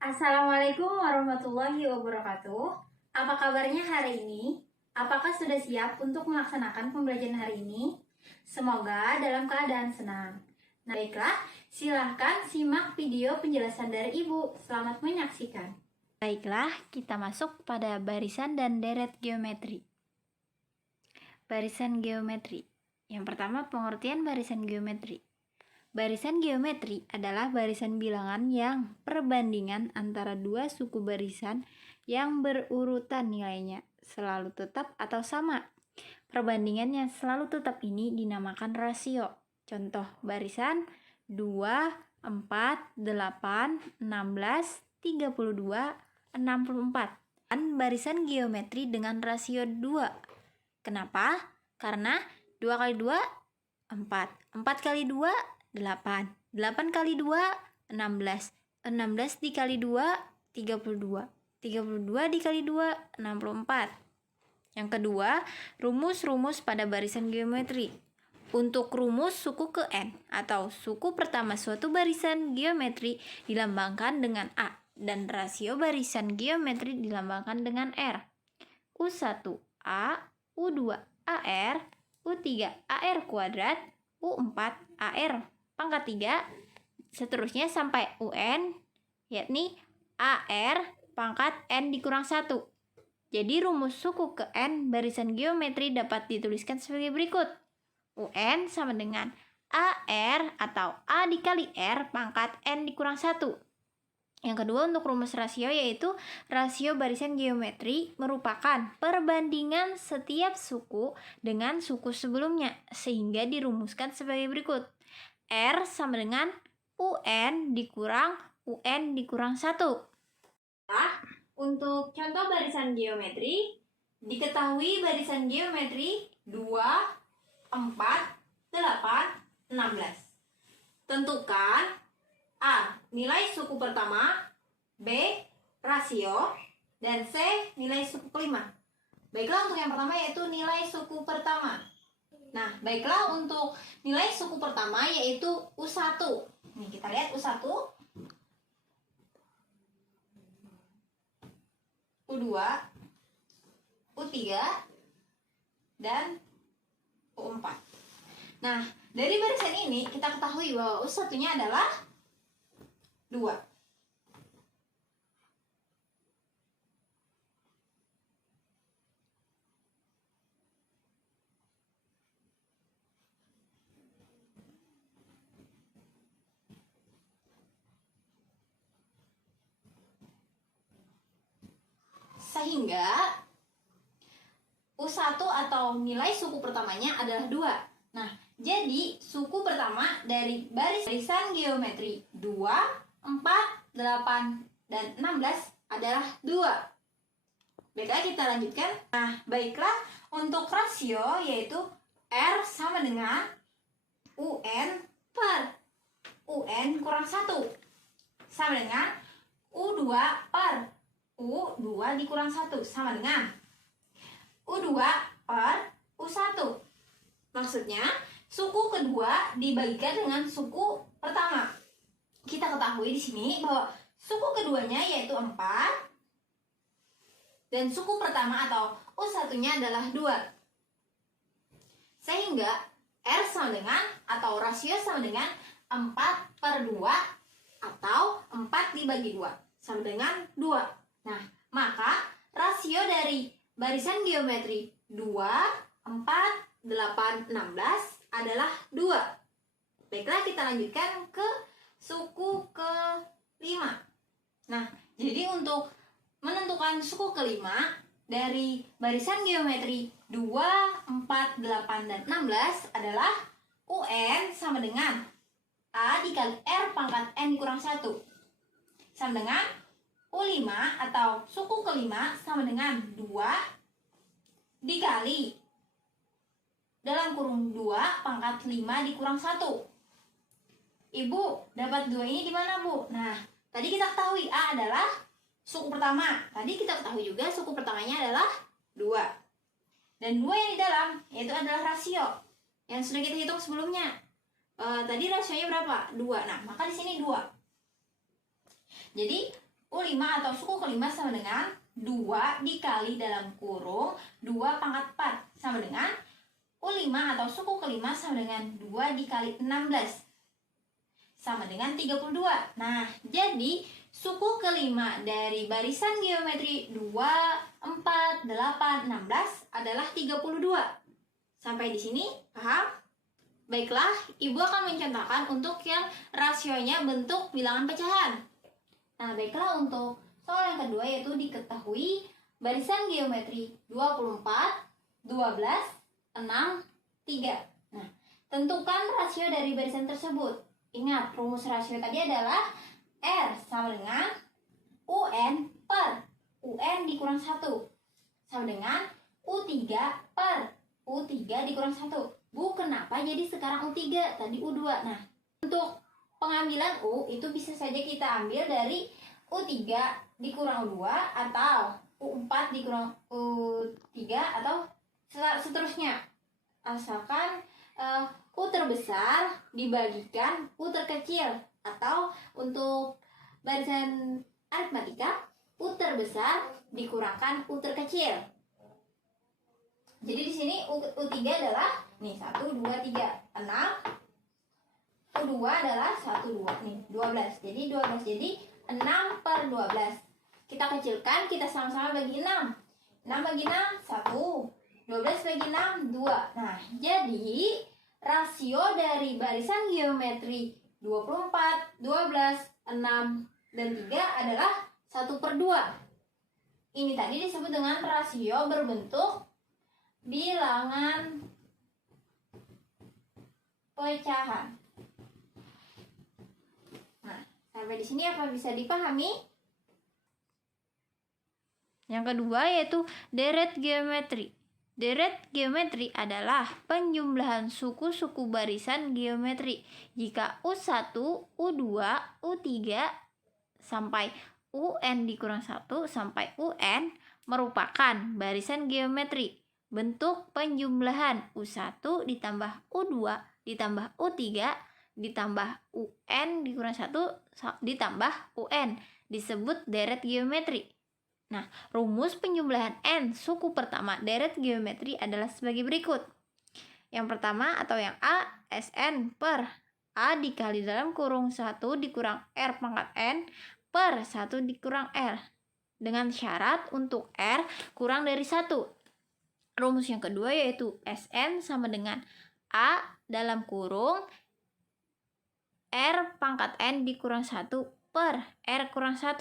Assalamualaikum warahmatullahi wabarakatuh. Apa kabarnya hari ini? Apakah sudah siap untuk melaksanakan pembelajaran hari ini? Semoga dalam keadaan senang. Nah, baiklah, silahkan simak video penjelasan dari Ibu. Selamat menyaksikan. Baiklah, kita masuk pada barisan dan deret geometri. Barisan geometri. Yang pertama, pengertian barisan geometri. Barisan geometri adalah barisan bilangan yang perbandingan antara dua suku barisan yang berurutan nilainya selalu tetap atau sama. Perbandingan yang selalu tetap ini dinamakan rasio. Contoh barisan 2, 4, 8, 16, 32, 64. Dan barisan geometri dengan rasio 2. Kenapa? Karena 2 kali 2, 4. 4 kali 2, 8. 8 kali 2, 16. 16 dikali 2, 32. 32 dikali 2, 64. Yang kedua, rumus-rumus pada barisan geometri. Untuk rumus suku ke N atau suku pertama suatu barisan geometri dilambangkan dengan A dan rasio barisan geometri dilambangkan dengan R. U1 A, U2 AR, U3 AR kuadrat, U4 AR pangkat 3, seterusnya sampai UN, yakni AR pangkat N dikurang 1. Jadi rumus suku ke N barisan geometri dapat dituliskan sebagai berikut. UN sama dengan AR atau A dikali R pangkat N dikurang 1. Yang kedua, untuk rumus rasio yaitu rasio barisan geometri merupakan perbandingan setiap suku dengan suku sebelumnya sehingga dirumuskan sebagai berikut. R sama dengan UN dikurang UN dikurang 1. Nah, untuk contoh barisan geometri, diketahui barisan geometri 2, 4, 8, 16. Tentukan A. Nilai suku pertama, B. Rasio, dan C. Nilai suku kelima. Baiklah, untuk yang pertama yaitu nilai suku pertama. Nah, baiklah, untuk nilai suku pertama yaitu U1. Nih, kita lihat U1, U2, U3, dan U4. Nah, dari barisan ini kita ketahui bahwa U1-nya adalah 2. Sehingga U1 atau nilai suku pertamanya adalah 2. Nah, jadi suku pertama dari barisan geometri 2, 4, 8, dan 16 adalah 2. Baiklah, kita lanjutkan. Nah, baiklah, untuk rasio yaitu R sama dengan UN per UN kurang 1 sama dengan U2 per U2 dikurang 1 sama dengan U2 per U1. Maksudnya, suku kedua dibagikan dengan suku pertama. Kita ketahui di sini bahwa suku keduanya yaitu 4 dan suku pertama atau U1-nya adalah 2. Sehingga R sama dengan atau rasio sama dengan 4 per 2 atau 4 dibagi 2 sama dengan 2. Nah, maka rasio dari barisan geometri 2, 4, 8, 16 adalah 2. Baiklah, kita lanjutkan ke suku kelima. Nah, jadi untuk menentukan suku kelima dari barisan geometri 2, 4, 8, dan 16 adalah UN sama dengan A dikali R pangkat N dikurang 1 sama dengan U5 atau suku kelima sama dengan 2 dikali dalam kurung 2 pangkat 5 dikurang 1. Ibu, dapat 2 ini di mana, Bu? Nah, tadi kita ketahui A adalah suku pertama. Tadi kita ketahui juga suku pertamanya adalah 2. Dan 2 yang di dalam yaitu adalah rasio yang sudah kita hitung sebelumnya. Tadi rasionya berapa? 2. Nah, maka di sini 2. Jadi U5 kelima atau suku kelima sama dengan 2 dikali dalam kurung 2 pangkat 4 sama dengan U5 atau suku kelima sama dengan 2 dikali 16 sama dengan 32. Nah, jadi suku kelima dari barisan geometri 2, 4, 8, 16 adalah 32. Sampai di sini paham? Baiklah, Ibu akan mencontohkan untuk yang rasionya bentuk bilangan pecahan. Nah, baiklah untuk soal yang kedua yaitu diketahui barisan geometri 24, 12, 6, 3. Nah, tentukan rasio dari barisan tersebut. Ingat, rumus rasio tadi adalah R sama dengan UN per UN dikurang 1 sama dengan U3 per U3 dikurang 1. Bu, kenapa jadi sekarang U3? Tadi U2. Nah, untuk pengambilan U itu bisa saja kita ambil dari U3 dikurang U2 atau U4 dikurang U3 atau seterusnya. Asalkan U terbesar dibagikan U terkecil, atau untuk barisan aritmatika U terbesar dikurangkan U terkecil. Jadi di sini U3 adalah nih 1 2 3 6. U2 adalah 1 2 nih 12. Jadi 12. Jadi 6 per 12. Kita kecilkan, kita sama-sama bagi 6. 6 bagi 6 1. 12 bagi 6 2. Nah, jadi rasio dari barisan geometri 24, 12, 6, dan 3 adalah 1 per 2. Ini tadi disebut dengan rasio berbentuk bilangan pecahan. Nah, sampai di sini apa bisa dipahami? Yang kedua yaitu deret geometri. Deret geometri adalah penjumlahan suku-suku barisan geometri. Jika U1, U2, U3 sampai UN dikurang 1 sampai UN merupakan barisan geometri. Bentuk penjumlahan U1 ditambah U2 ditambah U3 ditambah UN dikurang 1 ditambah UN disebut deret geometri. Nah, rumus penjumlahan N suku pertama deret geometri adalah sebagai berikut. Yang pertama atau yang A, Sn per A dikali dalam kurung 1 dikurang R pangkat N per 1 dikurang R. Dengan syarat untuk R kurang dari 1. Rumus yang kedua yaitu Sn sama dengan A dalam kurung R pangkat N dikurang 1 per R kurang 1.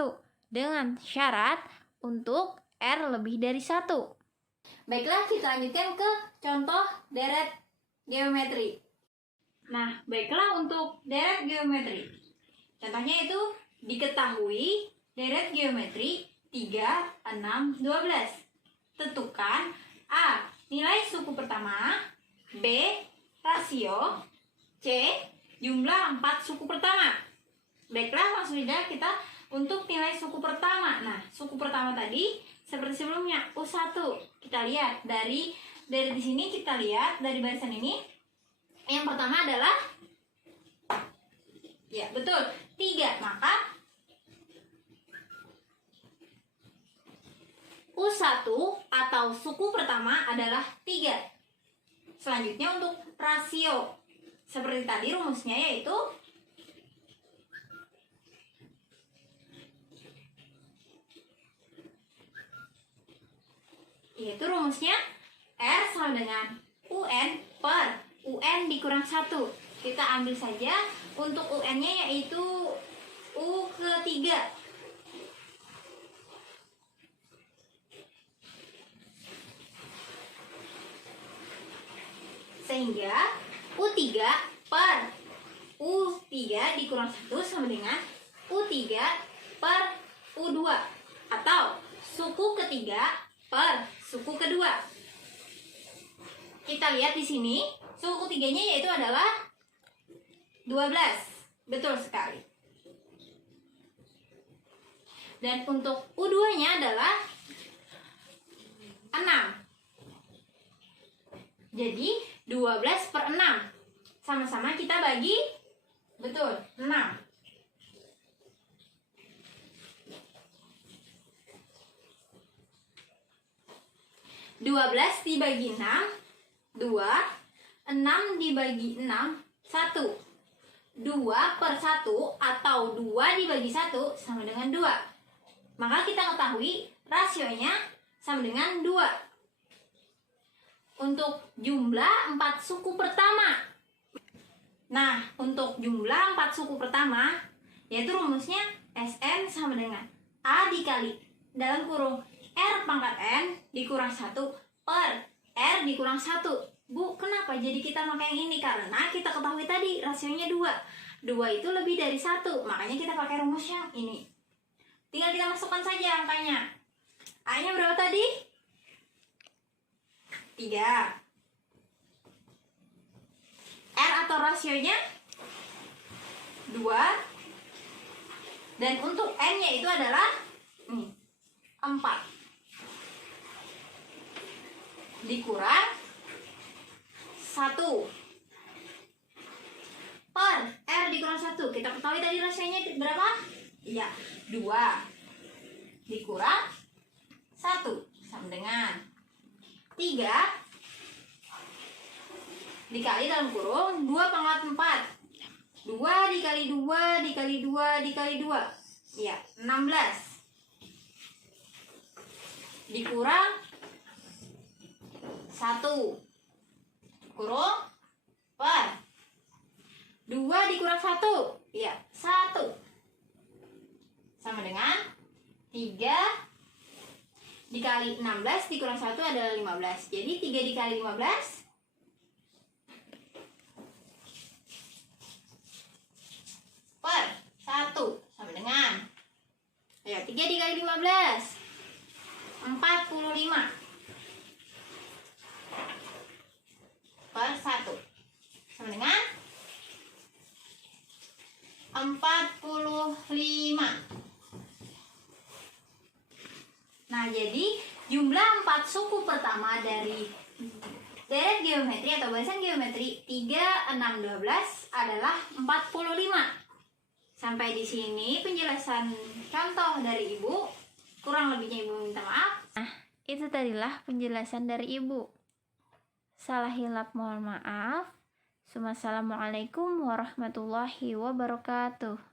Dengan syarat untuk R lebih dari 1. Baiklah, kita lanjutkan ke contoh deret geometri. Nah, baiklah untuk deret geometri. Contohnya itu diketahui deret geometri 3, 6, 12. Tentukan A. Nilai suku pertama, B. Rasio, C. Jumlah 4 suku pertama. Baiklah, langsung saja kita untuk nilai suku pertama. Nah, suku pertama tadi seperti sebelumnya U1. Kita lihat dari di sini, kita lihat dari barisan ini. Yang pertama adalah ya, betul, 3. Maka U1 atau suku pertama adalah 3. Selanjutnya untuk rasio. Seperti tadi rumusnya yaitu rumusnya R sama dengan UN per UN dikurang 1. Kita ambil saja untuk UN-nya yaitu U ketiga. Sehingga U3 per U3 dikurang 1 sama dengan U3 per U2 atau suku ketiga per suku kedua. Kita lihat di sini, suku ketiganya yaitu adalah 12. Betul sekali. Dan untuk U2-nya adalah 6. Jadi 12 per 6. Sama-sama kita bagi, betul, 6. 12 dibagi 6, 2. 6 dibagi 6, 1. 2/1 atau 2 dibagi 1 sama dengan 2. Maka kita ketahui rasionya sama dengan 2. Untuk jumlah 4 suku pertama. Nah, untuk jumlah 4 suku pertama, yaitu rumusnya Sn sama dengan A dikali dalam kurung R pangkat N dikurang 1 per R dikurang 1. Bu, kenapa jadi kita pakai yang ini? Karena kita ketahui tadi rasionya 2. 2 itu lebih dari 1, makanya kita pakai rumus yang ini. Tinggal kita masukkan saja angkanya. A-nya berapa tadi? 3. R atau rasionya 2. Dan untuk N-nya itu adalah 4. Dikurang 1 per R dikurang 1. Kita ketahui tadi rasionya berapa? Iya, 2 dikurang 1 sama dengan 3 dikali dalam kurung 2 pangkat 4. 2 dikali 2 dikali 2 dikali 2. Iya, 16. Dikurang 1 kurung per 2 dikurang 1. Iya, 1 sama dengan 3 dikali 16 dikurang 1 adalah 15. Jadi 3 dikali 15 per 1 sama dengan 3 dikali 15 45 per 1 sama dengan 45. Nah, jadi jumlah 4 suku pertama dari deret geometri atau barisan geometri 3, 6, 12 adalah 45. Sampai di sini penjelasan contoh dari Ibu. Kurang lebihnya Ibu minta maaf. Nah, itu tadilah penjelasan dari Ibu. Salah hilap mohon maaf. Assalamualaikum warahmatullahi wabarakatuh.